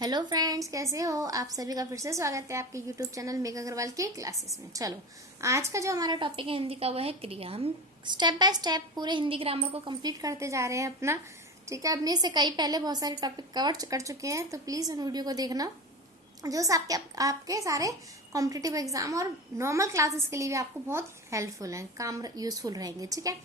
Hello friends, कैसे हो आप सभी का फिर से स्वागत है आपके यूट्यूब चैनल मेघा अग्रवाल के क्लासेस में। चलो, आज का जो हमारा टॉपिक है हिंदी का वो है क्रिया। हम स्टेप बाय स्टेप पूरे हिंदी ग्रामर को कंप्लीट करते जा रहे हैं अपना। ठीक है, अपने से कई पहले बहुत सारे टॉपिक कवर कर चुके हैं, तो प्लीज़ उन वीडियो को देखना जो आपके सारे कॉम्पिटिटिव एग्जाम और नॉर्मल क्लासेस के लिए भी आपको बहुत हेल्पफुल हैं, काम यूजफुल रहेंगे। ठीक है,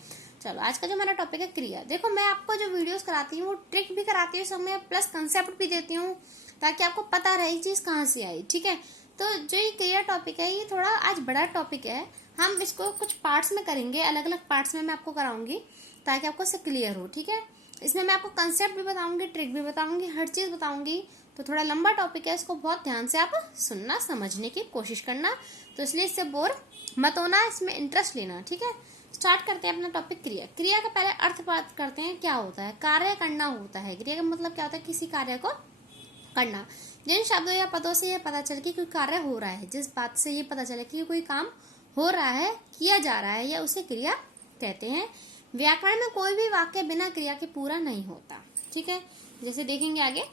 चलो आज का जो हमारा टॉपिक है क्रिया। देखो, मैं आपको जो वीडियोस कराती हूँ वो ट्रिक भी कराती हूँ समय प्लस कंसेप्ट भी देती हूँ, ताकि आपको पता रहे ये चीज कहाँ से आई। ठीक है, तो जो ये क्रिया टॉपिक है ये थोड़ा आज बड़ा टॉपिक है। हम इसको कुछ पार्ट्स में करेंगे, अलग अलग पार्ट्स में मैं आपको कराऊंगी ताकि आपको इससे क्लियर हो। ठीक है, इसमें मैं आपको कंसेप्ट भी बताऊंगी, ट्रिक भी बताऊंगी, हर चीज बताऊंगी। तो थोड़ा लंबा टॉपिक है, इसको बहुत ध्यान से आप सुनना, समझने की कोशिश करना। तो इसलिए इससे बोर मत होना, इसमें इंटरेस्ट लेना। ठीक है, स्टार्ट करते हैं अपना टॉपिक क्रिया। क्रिया का पहले अर्थ बात करते हैं। क्या होता है? कार्य करना होता है। क्रिया का मतलब क्या होता है? किसी कार्य को करना। जिन शब्दों या पदों से यह पता चले कि कोई कार्य हो रहा है, जिस बात से ये पता चले कि कोई काम हो रहा है, किया जा रहा है, या उसे क्रिया कहते हैं। व्याकरण में कोई भी वाक्य बिना क्रिया के पूरा नहीं होता। ठीक है, जैसे देखेंगे आगे।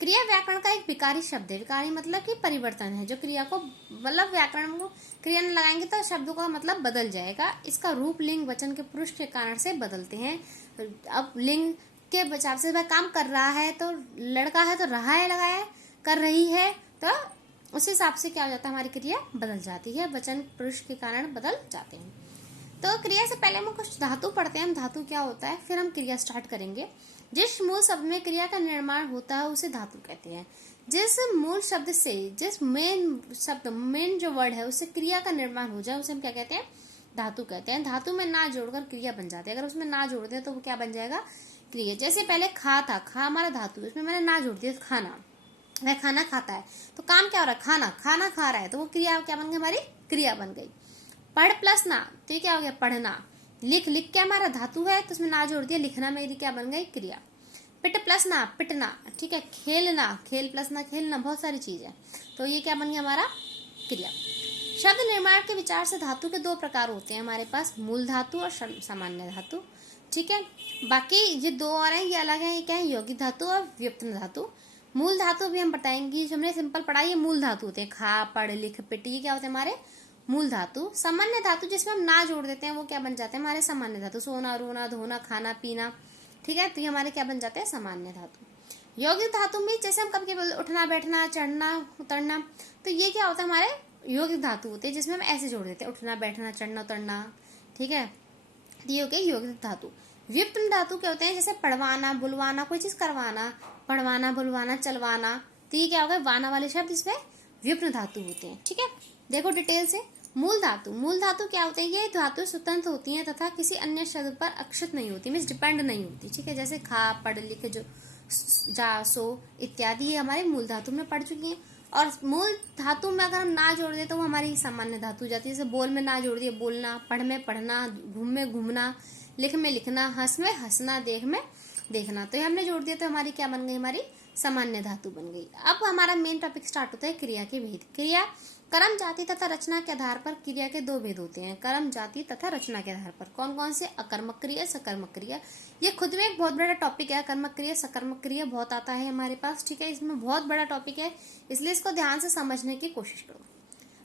क्रिया व्याकरण का एक विकारी शब्द है। विकारी मतलब कि परिवर्तन है, जो क्रिया को मतलब व्याकरण को क्रिया में लगाएंगे तो शब्दों का मतलब बदल जाएगा। इसका रूप लिंग वचन के पुरुष के कारण से बदलते हैं। अब लिंग के बचाव से वह काम कर रहा है, तो लड़का है तो रहा है, लगाया है, कर रही है, तो उस हिसाब से क्या हो जाता है, हमारी क्रिया बदल जाती है, वचन पुरुष के कारण बदल जाते हैं। तो क्रिया से पहले हम कुछ धातु पढ़ते हैं, हम धातु क्या होता है, फिर हम क्रिया स्टार्ट करेंगे। जिस मूल शब्द में क्रिया का निर्माण होता है उसे धातु कहते हैं। जिस मूल शब्द से, जिस मेन शब्द, मेन जो वर्ड है, उससे क्रिया का निर्माण हो जाए उसे हम क्या कहते हैं? धातु कहते हैं। धातु में ना जोड़कर क्रिया बन जाती है। अगर उसमें ना जोड़ दे तो वो क्या बन जाएगा? क्रिया। जैसे पहले खा था, खा हमारा धातु, इसमें मैंने ना जोड़ दिया, खाना। वह खाना खाता है, तो काम क्या हो रहा है? खाना, खाना खा रहा है, तो वो क्रिया क्या बन गई? हमारी क्रिया बन गई। पढ़ प्लस ना, तो ये क्या हो गया? पढ़ना। लिख, लिख क्या हमारा धातु है, तो उसमें ना जोड़ दिया, लिखना मेरी क्या बन गई? क्रिया। पिट प्लस ना, पिटना। ठीक है, खेलना, खेल प्लस ना, खेलना, बहुत सारी चीज है, तो ये क्या बन गया? हमारा क्रिया। शब्द निर्माण के विचार से धातु के दो प्रकार होते हैं हमारे पास, मूल धातु और सामान्य धातु। ठीक है, बाकी ये दो और हैं, ये अलग है। ये क्या है? यौगिक धातु और व्युत्पन्न धातु। मूल धातु भी हम बताएंगे, जो हमने सिंपल पढ़ा, ये मूल धातु होते हैं। खा, पढ़, लिख, पिट, ये क्या होते हैं? हमारे मूल धातु। सामान्य धातु जिसमें हम ना जोड़ देते हैं वो क्या बन जाते हैं? हमारे सामान्य धातु। सोना, रोना, धोना, खाना, पीना। ठीक है, तो ये हमारे क्या बन जाते हैं? सामान्य धातु। यौगिक धातु में जैसे हम कभी कभी उठना, बैठना, चढ़ना, उतरना, तो ये क्या होता है? हमारे यौगिक धातु होते हैं, जिसमें हम ऐसे जोड़ देते हैं, उठना, बैठना, चढ़ना, उतरना। ठीक है, ये हो गए यौगिक धातु। व्युत्पन्न धातु क्या होते हैं? जैसे पढ़वाना, बुलवाना, कोई चीज करवाना, पढ़वाना, बुलवाना, चलवाना, तो ये क्या होगा? वाना वाले शब्द इसमें व्युत्पन्न धातु होते हैं। ठीक है, देखो डिटेल से। मूल धातु, मूल धातु क्या होते हैं? ये धातु स्वतंत्र होती हैं तथा किसी अन्य शब्द पर अक्षत नहीं होती, मीन्स डिपेंड नहीं होती। ठीक है, जैसे खा, पढ़, लिख, जो, जा, सो इत्यादि, ये हमारे मूल धातु में पढ़ चुकी हैं। और मूल धातु में अगर हम ना जोड़ दे तो वो हमारी सामान्य धातु हो जाती है। जैसे बोल में ना जोड़ दिए, बोलना, पढ़ में पढ़ना, घूम में घूमना, लिख में लिखना, हंस में हंसना, देख में देखना, तो ये हमने जोड़ दिया तो हमारी क्या बन गई? हमारी सामान्य धातु बन गई। अब हमारा मेन टॉपिक स्टार्ट होता है क्रिया के भेद। क्रिया कर्म, जाति तथा रचना के आधार पर क्रिया के दो भेद होते हैं। कर्म, जाति तथा रचना के आधार पर कौन कौन से? अकर्मक क्रिया, सकर्मक क्रिया। ये खुद में एक बहुत बड़ा टॉपिक है। कर्मक क्रिया, सकर्मक क्रिया बहुत आता है हमारे पास। ठीक है, इसमें बहुत बड़ा टॉपिक है, इसलिए इसको ध्यान से समझने की कोशिश करो।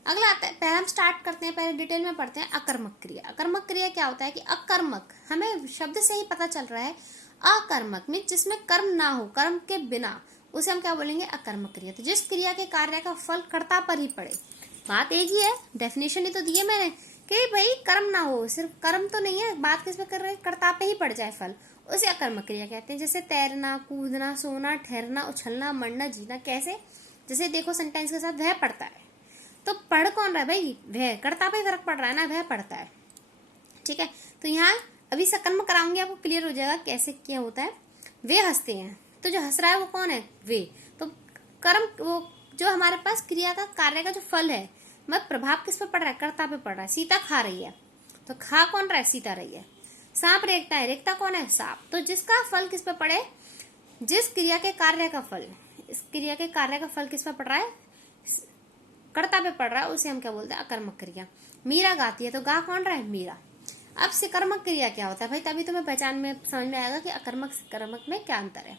अगला आता है, पहले हम स्टार्ट करते हैं, पहले डिटेल में पढ़ते हैं अकर्मक क्रिया। अकर्मक क्रिया क्या होता है? कि अकर्मक, हमें शब्द से ही पता चल रहा है। अकर्मक मीन जिसमें कर्म ना हो, कर्म के बिना, उसे हम क्या बोलेंगे? अकर्मक क्रिया। तो जिस क्रिया के कार्य का फल कर्ता पर ही पड़े। बात एक ही है, डेफिनेशन ही तो दी है मैंने कि भाई कर्म ना हो, सिर्फ कर्म तो नहीं है, बात किस पे कर रहे हैं? कर्ता पे ही पड़ जाए फल, उसे अकर्मक क्रिया कहते हैं। जैसे तैरना, कूदना, सोना, ठहरना, उछलना, मरना, जीना। कैसे? जैसे देखो सेंटेंस के साथ वह पढ़ता है, तो पढ़ कौन रहा है भाई? वह, कर्ता पे फर्क पड़ रहा है ना, वह पढ़ता है। ठीक है, तो यहाँ अभी सकर्म कराऊंगी, आपको क्लियर हो जाएगा कैसे क्या होता है। वे हंसते हैं, तो जो हंस रहा है वो कौन है? वे। तो कर्म, वो जो हमारे पास क्रिया का कार्य का जो फल है, मतलब प्रभाव किस पे पड़ रहा है? कर्ता पे पड़ रहा है। सीता खा रही है, तो खा कौन रहा है? सीता रही है। सांप रेखता है, रेखता कौन है? सांप। तो जिसका फल किस पे पड़े? जिस क्रिया के कार्य का फल, इस क्रिया के कार्य का फल किस पे पड़ रहा है? कर्ता पे पड़ रहा है, उसे हम क्या बोलते हैं? अकर्मक क्रिया। मीरा गाती है, तो गा कौन रहा है? मीरा। अब सकर्मक क्रिया क्या होता है भाई? तभी तुम्हें पहचान में समझ में आएगा कि अकर्मक सकर्मक में क्या अंतर है।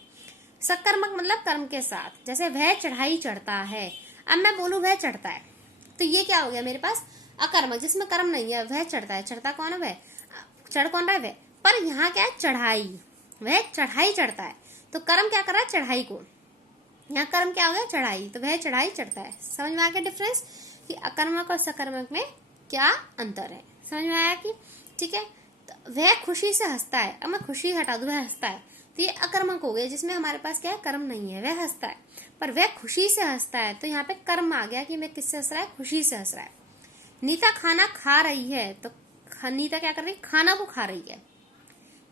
सकर्मक मतलब कर्म के साथ। जैसे वह चढ़ाई चढ़ता है, अब मैं बोलूं वह चढ़ता है, तो ये क्या हो गया मेरे पास अकर्मक, जिसमें कर्म नहीं है। वह चढ़ता है, चढ़ता कौन है वह, चढ़ कौन रहा है वह, पर यहाँ क्या है चढ़ाई, वह चढ़ाई चढ़ता है, तो कर्म क्या कर रहा है चढ़ाई को, यहाँ कर्म क्या हो गया चढ़ाई, तो वह चढ़ाई चढ़ता है। समझ में आ गया डिफरेंस कि अकर्मक और सकर्मक में क्या अंतर है, समझ में आया कि ठीक है। तो वह खुशी से हंसता है, अब मैं खुशी हटा दूं, वह हंसता है, तो ये अकर्मक हो गया, जिसमें हमारे पास क्या है कर्म नहीं है, वह हंसता है, पर वह खुशी से हंसता है, तो यहाँ पे कर्म आ गया कि मैं किससे हंस रहा है, खुशी से हंस रहा है। नीता खाना खा रही है, तो नीता क्या कर रही है, खाना को खा रही है।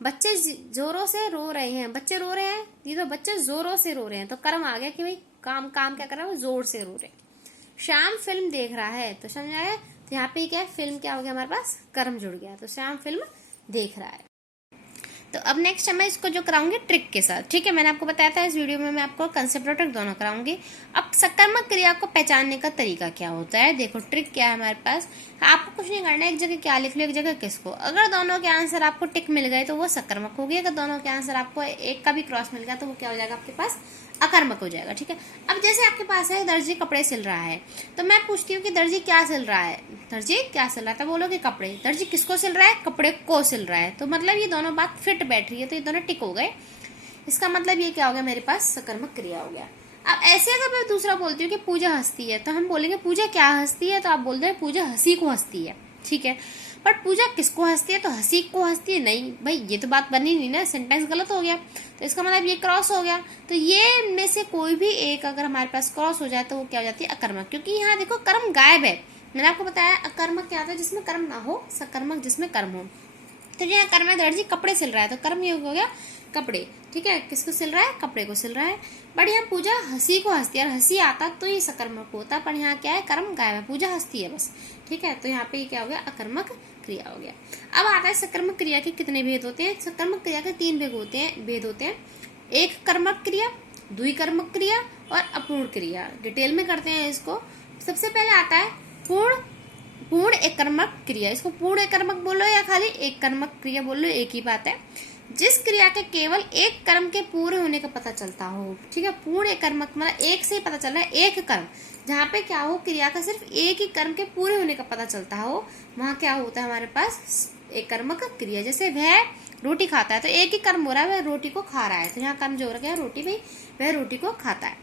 बच्चे जोरों से रो रहे हैं, बच्चे रो रहे हैं, ये तो बच्चे जोरों से रो रहे हैं, तो कर्म आ गया कि भाई काम काम क्या कर रहा है, वो जोर से रो रहे हैं। श्याम फिल्म देख रहा है, तो समझ आया, तो यहाँ पे क्या है फिल्म क्या हो गया हमारे पास, कर्म जुड़ गया, तो श्याम फिल्म देख रहा है। तो अब नेक्स्ट मैं इसको जो कराऊंगी ट्रिक के साथ, ठीक है। मैंने आपको बताया था इस वीडियो में मैं आपको कंसेप्ट और ट्रिक दोनों कराऊंगी। अब सकर्मक क्रिया को पहचानने का तरीका क्या होता है, देखो ट्रिक क्या है हमारे पास। आपको कुछ नहीं करना है, एक जगह क्या लिख लो, एक जगह किसको। अगर दोनों के आंसर आपको टिक मिल गए तो वो सकर्मक हो गया, अगर दोनों के आंसर आपको एक का भी क्रॉस मिल गया तो वो क्या हो जाएगा आपके पास अकर्मक हो जाएगा, ठीक है। अब जैसे आपके पास है दर्जी कपड़े सिल रहा है, तो मैं पूछती हूँ कि दर्जी क्या सिल रहा है, दर्जी क्या सिल रहा है, तो बोलोगे कपड़े। दर्जी किसको सिल रहा है, कपड़े को सिल रहा है, तो मतलब ये दोनों बात फिट बैठ रही है, तो ये दोनों टिक हो गए। इसका मतलब ये क्या हो गया मेरे पास सकर्मक क्रिया हो गया। अब ऐसे अगर मैं दूसरा बोलती हूँ कि पूजा हंसती है, तो हम बोलेंगे पूजा क्या हंसती है, तो आप बोल रहे पूजा हंसी को हंसती है, ठीक है। बट पूजा किसको हंसती है, तो हंसी को हंसती है, नहीं भाई ये तो बात बनी नहीं ना, सेंटेंस गलत हो गया, तो इसका मतलब ये क्रॉस हो गया। तो ये में से कोई भी एक अगर हमारे पास क्रॉस हो जाए तो वो क्या हो जाती है अकर्मक, क्योंकि यहाँ देखो कर्म गायब है। मैंने आपको बताया अकर्मक क्या होता है, जिसमें कर्म ना हो, सकर्मक जिसमें कर्म हो। तो यहाँ कर्म है दर्जी कपड़े सिल रहा है, तो कर्म ये हो गया कपड़े, ठीक है। किसको सिल रहा है, कपड़े को सिल रहा है। बट यहाँ पूजा हंसी को हंसती है, और हंसी आता तो ये सकर्मक होता, पर यहाँ क्या है कर्म गायब है, पूजा हंसती है बस, ठीक है। तो यहाँ पे क्या हो गया अकर्मक क्रिया हो गया। अब आता है सकर्मक क्रिया के कितने भेद होते हैं, सकर्मक क्रिया के 3 भेद होते हैं। एक कर्मक क्रिया, द्विकर्मक क्रिया और अपूर्ण क्रिया। डिटेल में करते हैं इसको। सबसे पहले आता है पूर्ण एक कर्मक क्रिया। इसको पूर्ण एक कर्मक बोलो या खाली एक कर्मक क्रिया बोलो, एक ही बात है। जिस क्रिया के केवल एक कर्म के पूरे होने का पता चलता हो, ठीक है। पूर्ण एक कर्मक मतलब एक से ही पता चल रहा है, एक कर्म जहाँ पे क्या हो क्रिया का सिर्फ एक ही कर्म के पूरे होने का पता चलता हो, वहां क्या होता है हमारे पास एक कर्मक क्रिया। जैसे वह रोटी खाता है, तो एक ही कर्म हो रहा है, वह रोटी को खा रहा है, तो यहाँ कर्म जो हो गया रोटी, भाई वह रोटी को खाता है।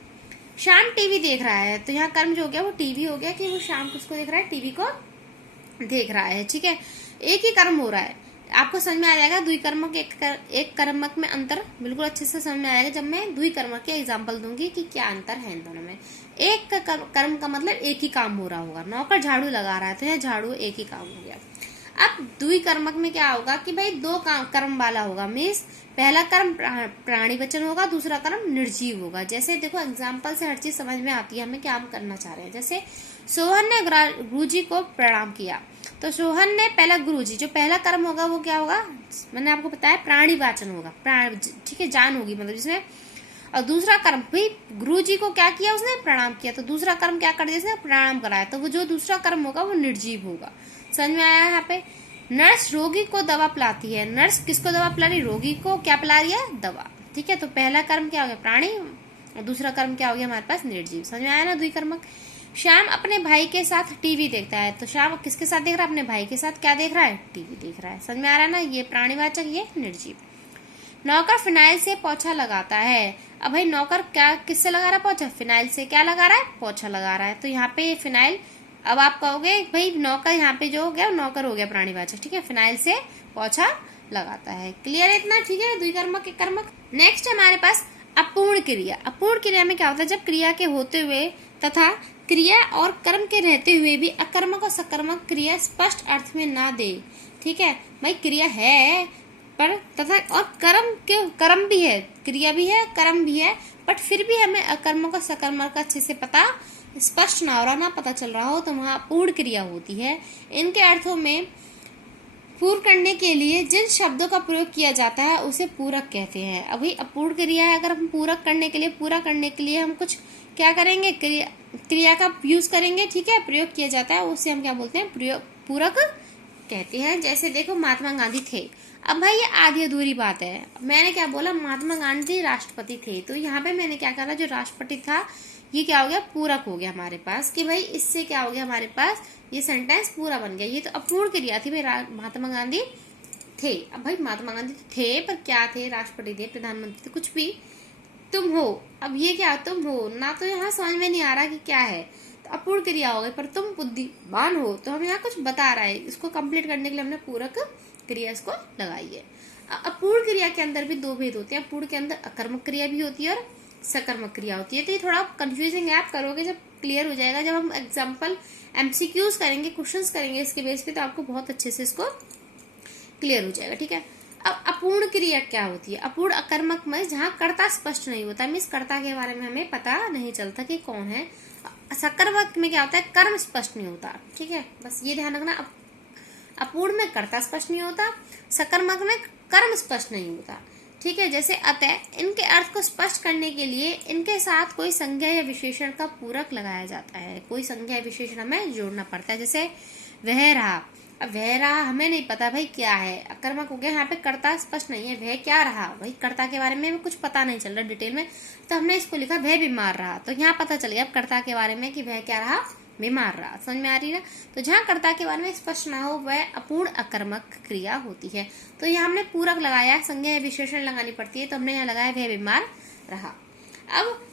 शाम टीवी देख रहा है, तो यहाँ कर्म जो हो गया वो टीवी हो गया, कि वो शाम किसको देख रहा है, टीवी को देख रहा है, ठीक है। एक ही कर्म हो रहा है। आपको समझ में आ जाएगा द्विकर्मक एक कर्मक में अंतर बिल्कुल अच्छे से समझ में आएगा जब मैं द्विकर्मक के एग्जांपल दूंगी कि क्या अंतर है इन दोनों में। एक कर्म का मतलब एक ही काम हो रहा होगा, नौकर झाड़ू लगा रहा है, तो यह झाड़ू एक ही काम हो गया। अब द्विकर्मक में क्या होगा कि भाई 2 कर्म वाला होगा, मीन्स पहला कर्म प्राणी वचन होगा, दूसरा कर्म निर्जीव होगा। जैसे देखो एग्जाम्पल से हर चीज समझ में आती है हमें क्या हम करना चाह रहे हैं। जैसे सोहन ने गुरुजी को प्रणाम किया, तो सोहन ने पहला गुरुजी, जो पहला कर्म होगा वो क्या होगा, मैंने आपको बताया प्राणी वाचन होगा, ठीक है, जान होगी मतलब जिसमें। और दूसरा कर्म भाई गुरुजी को क्या किया, उसने प्रणाम किया, तो दूसरा कर्म क्या कर दिया, उसने प्रणाम कराया, तो वो जो दूसरा कर्म होगा वो निर्जीव होगा। समझ में आया यहाँ पे। नर्स रोगी को दवा पिलाती है, नर्स किसको दवा पिला रही, रोगी को क्या पिला रही है, दवा, ठीक है। तो पहला कर्म क्या हो गया प्राणी, और दूसरा कर्म क्या हो गया हमारे पास निर्जीव। समझ में आया ना द्विकर्मक। श्याम अपने भाई के साथ टीवी देखता है, तो श्याम किसके साथ देख रहा है, अपने भाई के साथ क्या देख रहा है, टीवी देख रहा है। समझ में आ रहा है ना, ये प्राणीवाचक, ये निर्जीव। नौकर फिनाइल से पोछा लगाता है, अब भाई नौकर क्या किससे लगा रहा है पोछा, फिनाइल से क्या लगा रहा है, पोछा लगा रहा है, तो यहाँ पे फिनाइल। अब आप कहोगे भाई नौकर यहाँ पे जो हो गया नौकर हो गया प्राणीवाचक, ठीक है, फिनाइल से पोछा लगाता है। क्लियर है इतना, ठीक है, द्विकर्मक एक कर्मक। नेक्स्ट हमारे पास अपूर्ण क्रिया। अपूर्ण क्रिया में क्या होता है, जब क्रिया के होते हुए तथा क्रिया और कर्म के रहते हुए भी अकर्मक और सकर्मक क्रिया स्पष्ट अर्थ में ना दे, ठीक है। भाई क्रिया है पर तथा और कर्म भी है, क्रिया भी है कर्म भी है, बट फिर भी हमें अकर्मक और सकर्मक का अच्छे से पता स्पष्ट ना हो रहा, ना पता चल रहा हो, तो वहाँ अपूर्ण क्रिया होती है। इनके अर्थों में पूर्ण करने के लिए जिन शब्दों का प्रयोग किया जाता है उसे पूरक कहते हैं। अभी अपूर्ण क्रिया है, अगर हम पूरा करने के लिए हम कुछ क्या करेंगे, क्रिया का यूज करेंगे, ठीक है, प्रयोग किया जाता है, उससे हम क्या बोलते हैं, पूरक कहते हैं। जैसे देखो महात्मा गांधी थे, अब भाई ये आधी अधूरी बात है। मैंने क्या बोला, महात्मा गांधी राष्ट्रपति थे, तो यहाँ पे मैंने क्या करा, जो राष्ट्रपति था ये क्या हो गया, पूरक हो गया हमारे पास, कि भाई इससे क्या हो गया हमारे पास, ये सेंटेंस पूरा बन गया। ये तो अपूर्ण क्रिया थी भाई, महात्मा गांधी थे। अब भाई महात्मा गांधी थे, पर क्या थे, राष्ट्रपति थे, प्रधानमंत्री थे, कुछ भी तुम हो। अब ये क्या, तुम हो ना, तो यहाँ समझ में नहीं आ रहा कि क्या है, तो अपूर्ण क्रिया हो गई। पर तुम बुद्धिमान हो, तो हम यहाँ कुछ बता रहा है, इसको कंप्लीट करने के लिए हमने पूरक क्रिया इसको लगाई है। अपूर्ण क्रिया के अंदर भी दो भेद होते हैं। अपूर्ण के अंदर अकर्मक क्रिया भी होती है और सकर्मक क्रिया होती है। तो ये थोड़ा कंफ्यूजिंग है, आप करोगे जब क्लियर हो जाएगा, जब हम एग्जाम्पल MCQs करेंगे, क्वेश्चंस करेंगे इसके बेस पे, तो आपको बहुत अच्छे से इसको क्लियर हो जाएगा। ठीक है, अब अपूर्ण क्रिया क्या होती है, अपूर्ण अकर्मक में जहाँ कर्ता स्पष्ट नहीं होता, मीन्स कर्ता के बारे में हमें पता नहीं चलता कि कौन है। सकर्मक में क्या होता है, कर्म स्पष्ट नहीं होता। ठीक है, बस ये ध्यान रखना, अपूर्ण में कर्ता स्पष्ट नहीं होता, सकर्मक में कर्म स्पष्ट नहीं होता। ठीक है, जैसे अतः, इनके अर्थ को स्पष्ट करने के लिए इनके साथ कोई संज्ञा या विशेषण का पूरक लगाया जाता है। कोई संज्ञा या विशेषण हमें जोड़ना पड़ता है। जैसे वह रहा, अब वह रहा हमें नहीं पता भाई क्या है, अकर्मक हो गया, यहाँ पे कर्ता स्पष्ट नहीं है, वह क्या रहा, भाई कर्ता के बारे में कुछ पता नहीं चल रहा डिटेल में, तो हमने इसको लिखा वह बीमार रहा। तो यहाँ पता चल गया अब कर्ता के बारे में कि वह क्या रहा, बीमार रहा। समझ में आ रही ना। तो जहाँ कर्ता के बारे में स्पष्ट ना हो, वह अपूर्ण अकर्मक क्रिया होती है। तो यहाँ हमने पूरक लगाया, संज्ञा या विशेषण लगानी पड़ती है, तो हमने यहाँ लगाया वह बीमार रहा। अब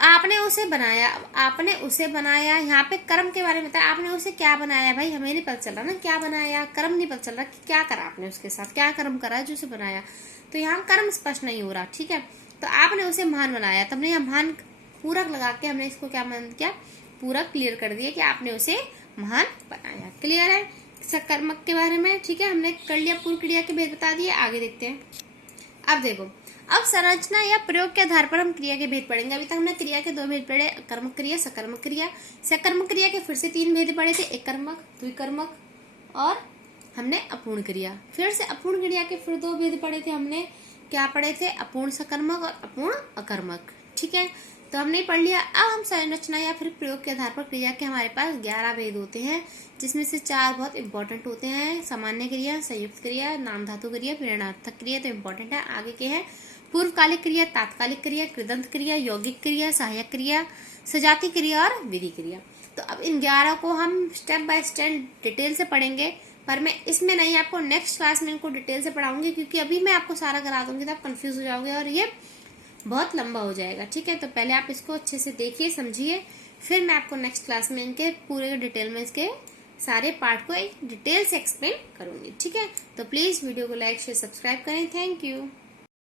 आपने उसे बनाया, अब आपने उसे बनाया, यहाँ पे कर्म के बारे में बताया, आपने उसे क्या बनाया, भाई हमें नहीं पता चल रहा ना क्या बनाया, कर्म नहीं पता चल रहा कि क्या करा आपने उसके साथ, क्या कर्म करा जो उसे बनाया, तो यहाँ कर्म स्पष्ट नहीं हो रहा। ठीक है, तो आपने उसे महान बनाया, तो हमने यहाँ महान पूरक लगा के हमने इसको क्या मान किया, पूरक क्लियर कर दिया कि आपने उसे महान बनाया। क्लियर है सकर्मक के बारे में। ठीक है, हमने कर लिया, पूर्व क्रिया के भेद बता दिए। आगे देखते हैं। अब देखो, अब संरचना या प्रयोग के आधार पर हम क्रिया के भेद पढ़ेंगे। अभी तक हमने क्रिया के दो भेद पढ़े, कर्मक क्रिया, सकर्मक क्रिया। सकर्मक क्रिया के फिर से तीन भेद पढ़े थे, एक कर्मक, द्विकर्मक और हमने अपूर्ण क्रिया। फिर से अपूर्ण क्रिया के फिर दो भेद पढ़े थे, हमने क्या पढ़े थे, अपूर्ण सकर्मक और अपूर्ण अकर्मक। ठीक है, तो हमने पढ़ लिया। अब हम संरचना या फिर प्रयोग के आधार पर क्रिया के हमारे पास 11 भेद होते हैं, जिसमें से 4 बहुत इंपॉर्टेंट होते हैं, सामान्य क्रिया, संयुक्त क्रिया, नाम धातु क्रिया, प्रेरणार्थक क्रिया तो इंपॉर्टेंट है। आगे के हैं पूर्वकालिक क्रिया, तात्कालिक क्रिया, कृदंत क्रिया, यौगिक क्रिया, सहायक क्रिया, सजाती क्रिया और विधि क्रिया। तो अब इन 11 को हम स्टेप बाय स्टेप डिटेल से पढ़ेंगे, पर मैं इसमें नहीं, आपको नेक्स्ट क्लास में इनको डिटेल से पढ़ाऊंगी, क्योंकि अभी मैं आपको सारा करा दूंगी तो आप कंफ्यूज हो जाओगे और ये बहुत लंबा हो जाएगा। ठीक है, तो पहले आप इसको अच्छे से देखिए, समझिए, फिर मैं आपको नेक्स्ट क्लास में इनके पूरे डिटेल में इसके सारे पार्ट को एक डिटेल से एक्सप्लेन करूंगी। ठीक है, तो प्लीज वीडियो को लाइक शेयर सब्सक्राइब करें। Thank you.